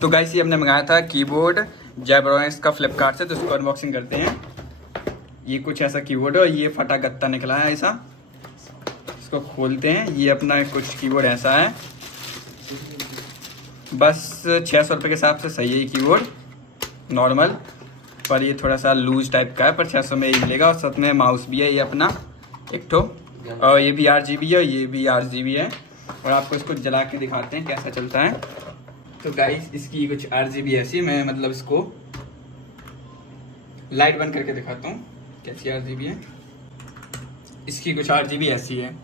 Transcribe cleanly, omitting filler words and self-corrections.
तो गाइस ये हमने मंगाया था कीबोर्ड जेब्रॉनिक्स का फ्लिपकार्ट से, तो इसको अनबॉक्सिंग करते हैं। ये कुछ ऐसा कीबोर्ड है और ये फटा गत्ता निकला है ऐसा। इसको खोलते हैं। ये अपना कुछ कीबोर्ड ऐसा है, बस 600 रुपये के हिसाब से सही है ये कीबोर्ड नॉर्मल, पर ये थोड़ा सा लूज टाइप का है, पर 600 में ही मिलेगा। और साथ में माउस भी है ये अपना एक ठो, और ये भी RGB है, ये भी RGB है। और आपको इसको जला के दिखाते हैं कैसा चलता है। तो गाइस इसकी कुछ RGB ऐसी, मैं मतलब इसको लाइट बंद करके दिखाता हूँ कैसी RGB है। इसकी कुछ RGB ऐसी है।